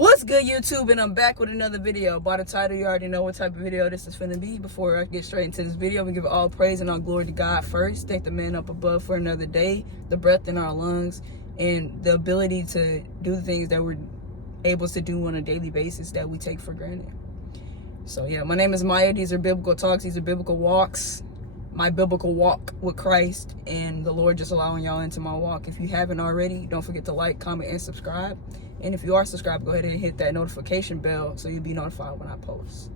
What's good, YouTube? And I'm back with another video. By the title, you already know what type of video this is finna be. Before I get straight into this video, we give all praise and all glory to God first. Thank the man up above for another day, the breath in our lungs, and the ability to do the things that we're able to do on a daily basis that we take for granted. So yeah, my name is Maya. These are biblical talks. These are biblical walks. My biblical walk with Christ and the Lord just allowing y'all into my walk. If you haven't already, don't forget to like, comment, and subscribe. And if you are subscribed, go ahead and hit that notification bell so you'll be notified when I post.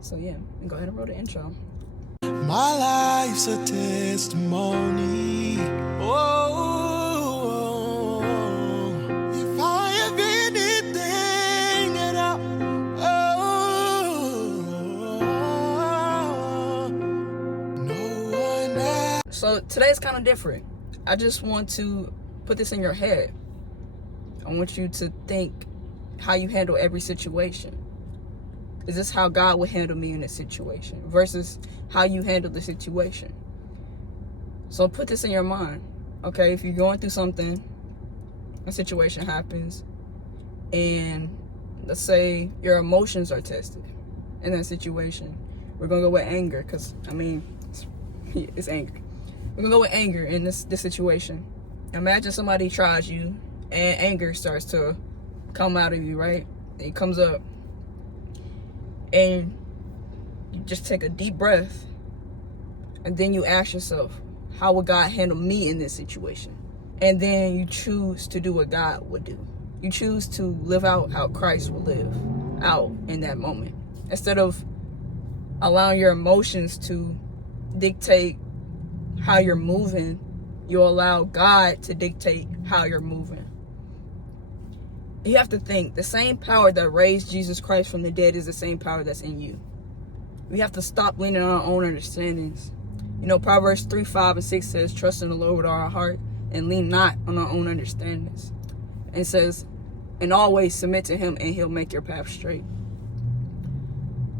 So yeah, and go ahead and roll the intro. My life's a testimony. Oh, if I have anything at all, no one else. So today's kind of different. I just want to put this in your head. I want you to think how you handle every situation. Is this how God would handle me in this situation versus how you handle the situation? So put this in your mind. Okay, if you're going through something, a situation happens, and let's say your emotions are tested in that situation. We're gonna go with anger, because it's anger. We're gonna go with anger in this situation. Imagine somebody tries you and anger starts to come out of you, right? It comes up and you just take a deep breath, and then you ask yourself, how would God handle me in this situation? And then you choose to do what God would do. You choose to live out how Christ would live out in that moment. Instead of allowing your emotions to dictate how you're moving, you allow God to dictate how you're moving. You have to think, the same power that raised Jesus Christ from the dead is the same power that's in you. We have to stop leaning on our own understandings. You know, Proverbs 3, 5, and 6 says, trust in the Lord with all our heart and lean not on our own understandings. And it says, and always submit to him and he'll make your path straight.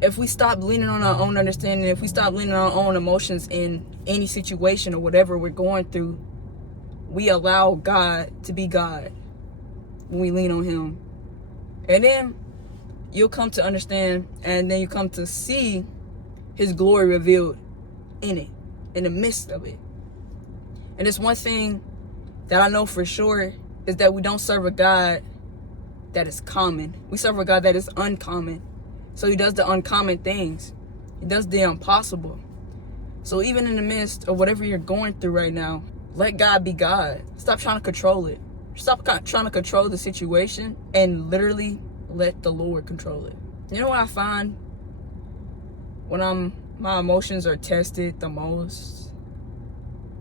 If we stop leaning on our own understanding, if we stop leaning on our own emotions in any situation or whatever we're going through, we allow God to be God when we lean on him. And then you'll come to understand, and then you come to see his glory revealed in it, in the midst of it. And it's one thing that I know for sure is that we don't serve a God that is common. We serve a God that is uncommon. So he does the uncommon things. He does the impossible. So even in the midst of whatever you're going through right now, let God be God. Stop trying to control it. Stop trying to control the situation and literally let the Lord control it. You know what I find when my emotions are tested the most?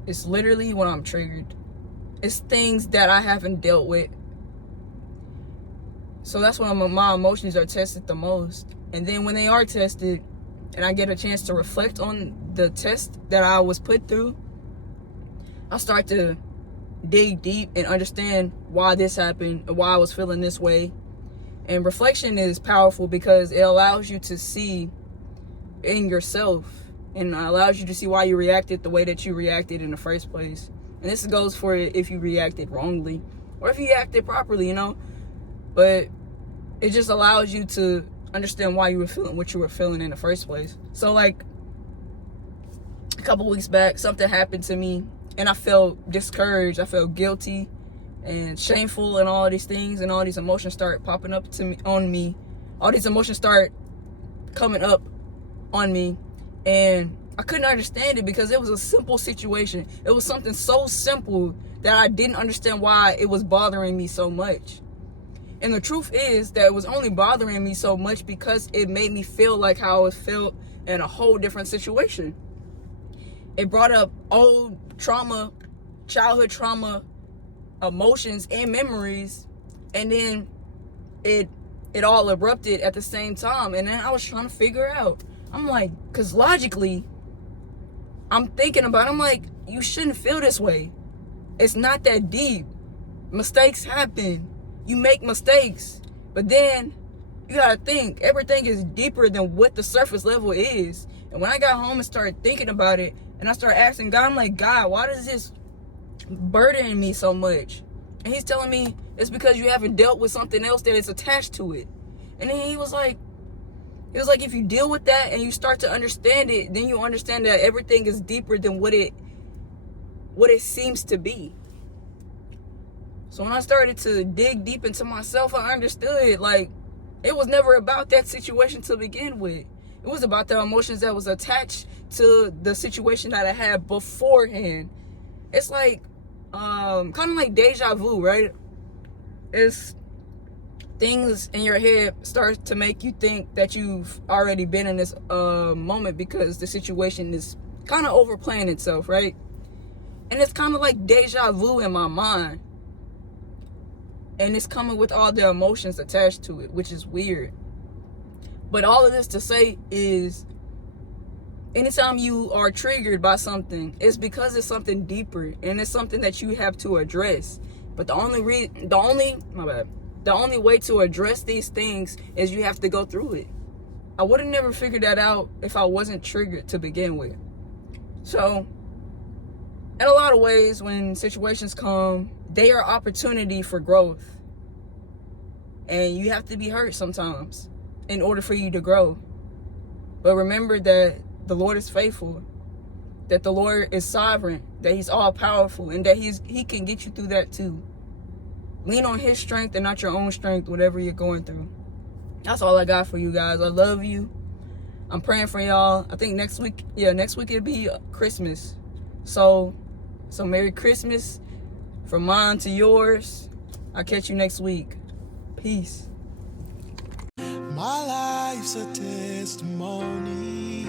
It's literally when I'm triggered. It's things that I haven't dealt with. So that's when my emotions are tested the most. And then when they are tested and I get a chance to reflect on the test that I was put through, I start to dig deep and understand why this happened and why I was feeling this way. And reflection is powerful because it allows you to see in yourself and allows you to see why you reacted the way that you reacted in the first place. And this goes for if you reacted wrongly or if you acted properly, you know. But it just allows you to understand why you were feeling what you were feeling in the first place. So like a couple weeks back, something happened to me and I felt discouraged. I felt guilty and shameful and all these things, and all these emotions start popping up on me. All these emotions start coming up on me, and I couldn't understand it because it was a simple situation. It was something so simple that I didn't understand why it was bothering me so much. And the truth is that it was only bothering me so much because it made me feel like how I was felt in a whole different situation. It brought up old trauma, childhood trauma, emotions and memories, and then it all erupted at the same time. And then I was trying to figure out, I'm like, because logically I'm thinking about it, I'm like, you shouldn't feel this way. It's not that deep. Mistakes happen. You make mistakes, but then you gotta think everything is deeper than what the surface level is. And when I got home and started thinking about it, and I started asking God, I'm like, God, why does this burden me so much? And he's telling me, It's because you haven't dealt with something else that is attached to it. And then he was like, if you deal with that and you start to understand it, then you understand that everything is deeper than what it seems to be. So when I started to dig deep into myself, I understood, like, it was never about that situation to begin with. It was about the emotions that was attached to the situation that I had beforehand. It's like, kind of like deja vu, right? It's things in your head start to make you think that you've already been in this moment because the situation is kind of overplaying itself, right? And it's kind of like deja vu in my mind. And it's coming with all the emotions attached to it, which is weird. But all of this to say is, anytime you are triggered by something, it's because it's something deeper and it's something that you have to address. But the only way to address these things is you have to go through it. I would have never figured that out if I wasn't triggered to begin with. So, in a lot of ways, when situations come, they are opportunity for growth. And you have to be hurt sometimes in order for you to grow. But remember that the Lord is faithful, that the Lord is sovereign, that he's all powerful, and that he can get you through that too. Lean on his strength and not your own strength, whatever you're going through. That's all I got for you guys. I love you. I'm praying for y'all. I think next week it'll be Christmas. So Merry Christmas from mine to yours. I'll catch you next week. Peace. My life's a testimony.